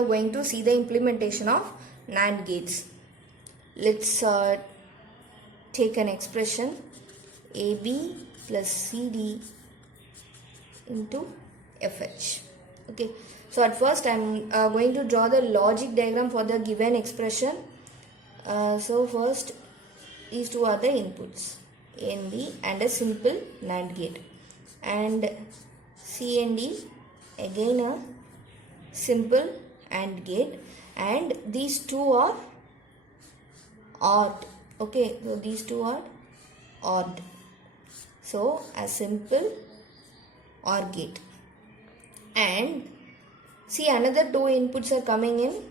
are going to see the implementation of NAND gates. Let's take an expression AB plus CD into FH. Okay, so at first I am going to draw the logic diagram for the given expression. So first, these two are the inputs, A and B, and a simple NAND gate, and C and D again a simple AND gate, and these two are OR. Okay, so these two are OR. So a simple OR gate, and see another two inputs are coming in.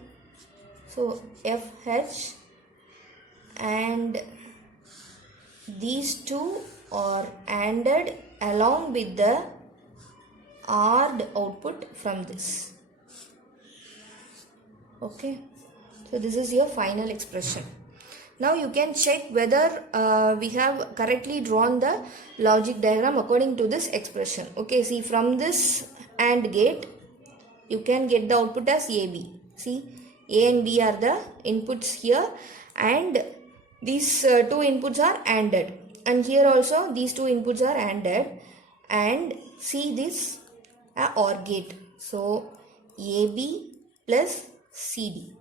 So FH, and these two are ANDed along with the ORed output from this. Okay, so this is your final expression. Now you can check whether we have correctly drawn the logic diagram according to this expression. Okay, see, from this AND gate you can get the output as AB. See, A and B are the inputs here, and these two inputs are ANDed, and here also these two inputs are ANDed, and see this OR gate. So AB plus CD,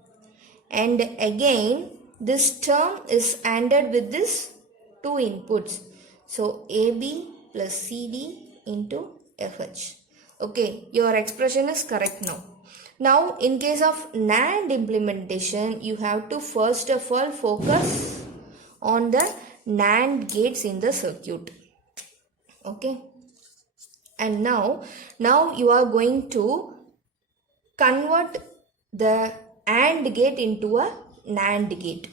and again this term is ANDed with this two inputs. So AB plus CD into FH. Okay, your expression is correct now. Now in case of NAND implementation, you have to first of all focus on the NAND gates in the circuit. Okay, and now you are going to convert the AND gate into a NAND gate.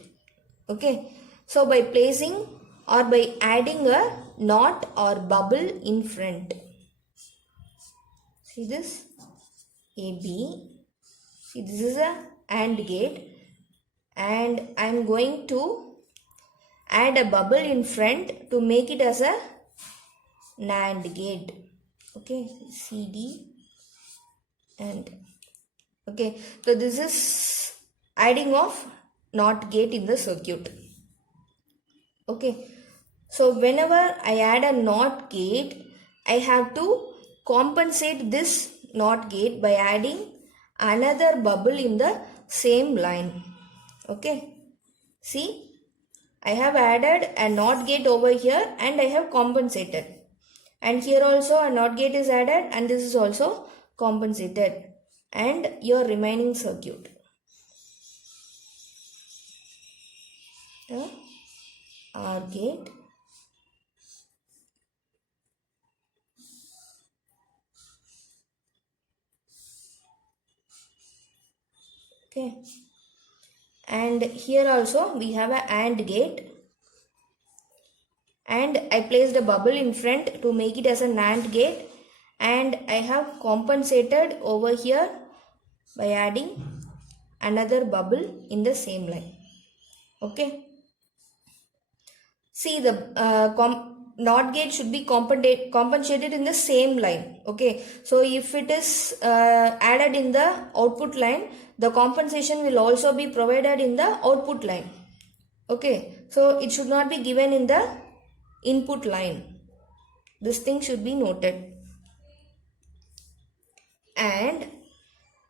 Okay, so by placing or by adding a NOT or bubble in front. See this AB. See, this is a AND gate, and I am going to add a bubble in front to make it as a NAND gate. Okay, CD and okay, so this is adding of NOT gate in the circuit. Okay, so whenever I add a NOT gate, I have to compensate this NOT gate by adding another bubble in the same line. Okay, see, I have added a NOT gate over here and I have compensated, and here also a NOT gate is added and this is also compensated, and your remaining circuit. The OR gate, okay, and here also we have a AND gate, and I placed a bubble in front to make it as a NAND gate, and I have compensated over here by adding another bubble in the same line. Okay, see, the NOT gate should be compensated in the same line. Okay, so if it is added in the output line, the compensation will also be provided in the output line. Okay, so it should not be given in the input line. This thing should be noted. And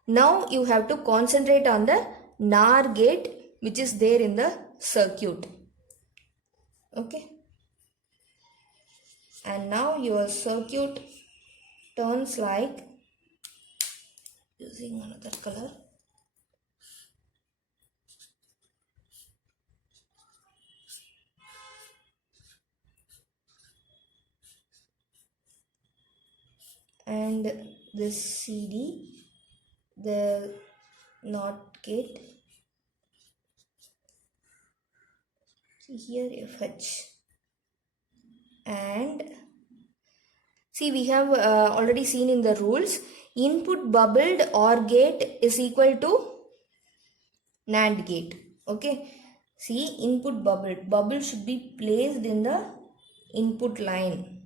now you have to concentrate on the NOR gate which is there in the circuit. Okay, and now your circuit turns like, using another color, and this CD, the NOT gate, see here FH, and see, we have already seen in the rules, input bubbled OR gate is equal to NAND gate. Okay, see, input bubble should be placed in the input line.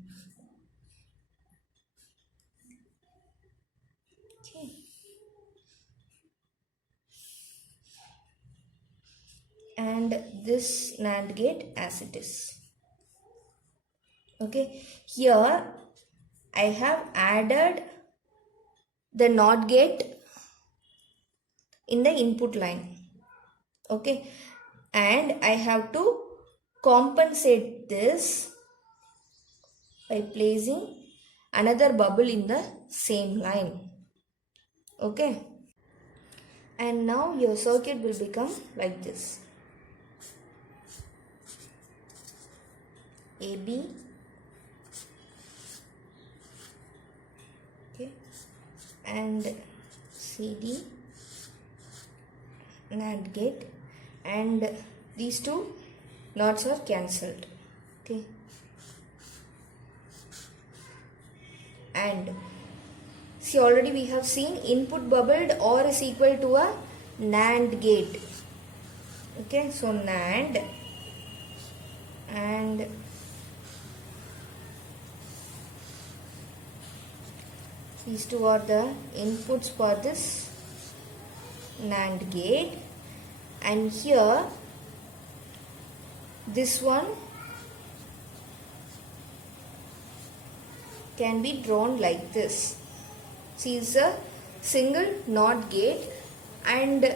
Okay, and this NAND gate as it is. Okay, here I have added the NOT gate in the input line. Okay, and I have to compensate this by placing another bubble in the same line. Okay, and now your circuit will become like this. AB, okay, and CD NAND gate, and these two knots are cancelled. Okay, and see, already we have seen input bubbled OR is equal to a NAND gate. Okay, so NAND, and these two are the inputs for this NAND gate, and here this one can be drawn like this. See, it's a single NOT gate, and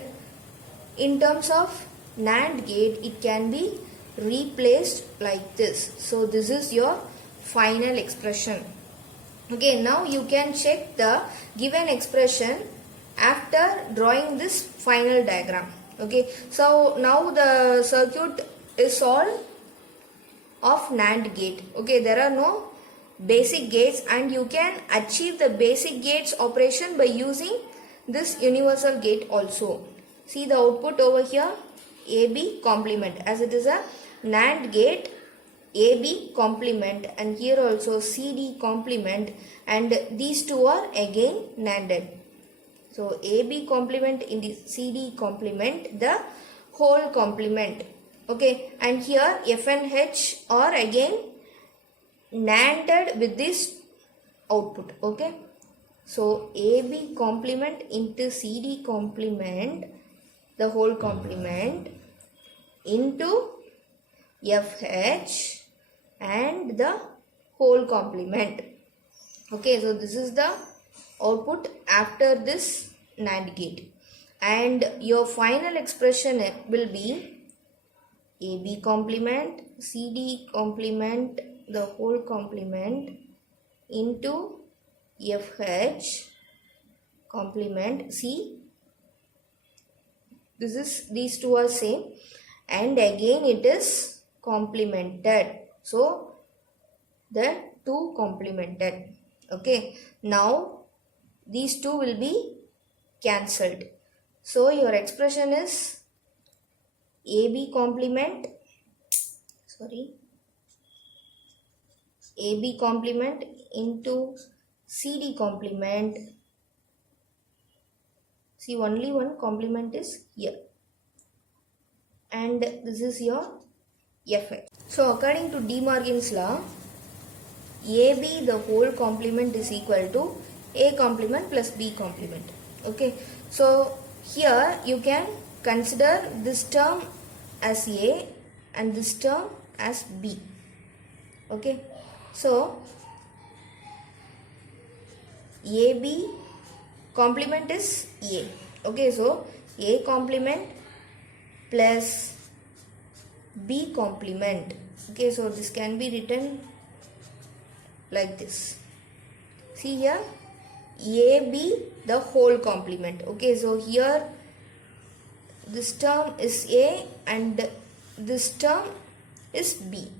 in terms of NAND gate it can be replaced like this. So this is your final expression. Okay, now you can check the given expression after drawing this final diagram. Okay, so now the circuit is all of NAND gate. Okay, there are no basic gates, and you can achieve the basic gates operation by using this universal gate also. See the output over here, AB complement, as it is a NAND gate, AB complement, and here also CD complement, and these two are again NANDed. So AB complement in the CD complement, the whole complement. Okay, and here F and H are again NANDed with this output. Okay, so AB complement into CD complement, the whole complement, into FH and the whole complement. Okay, so this is the output after this NAND gate, and your final expression will be AB complement, CD complement, the whole complement, into FH complement. See, these two are same, and again it is complemented, so the two complemented. Okay, now these two will be cancelled, so your expression is AB complement, AB complement into CD complement. See, only one complement is here, and this is your FH. So according to De Morgan's law, AB the whole complement is equal to A complement plus B complement. Okay, so here you can consider this term as A and this term as B. Okay, so AB complement is A. Okay, so A complement plus B complement. Okay, so this can be written like this. See here, AB the whole complement. Okay, so here this term is A and this term is B.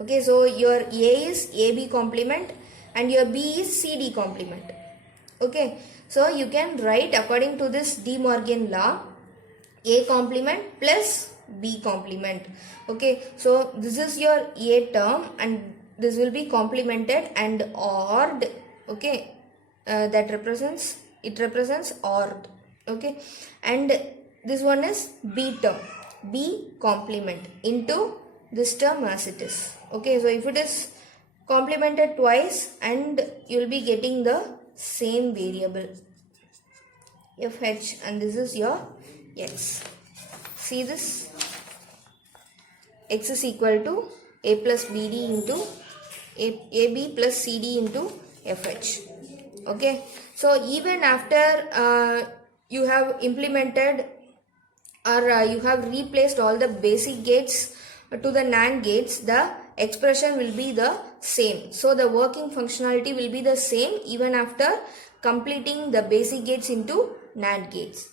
Okay, so your A is AB complement and your B is CD complement. Okay, so you can write according to this De Morgan law, A complement plus B complement. Okay, so this is your A term and this will be complemented and ORed. Okay, that represents ORed. Okay, and this one is B term, B complement into this term as it is. Okay, so if it is complemented twice, and you will be getting the same variable FH, and this is your X. See this? x is equal to a plus bd into ab plus cd into fh. Okay, so even after you have implemented or you have replaced all the basic gates to the NAND gates, the expression will be the same. So the working functionality will be the same even after completing the basic gates into NAND gates.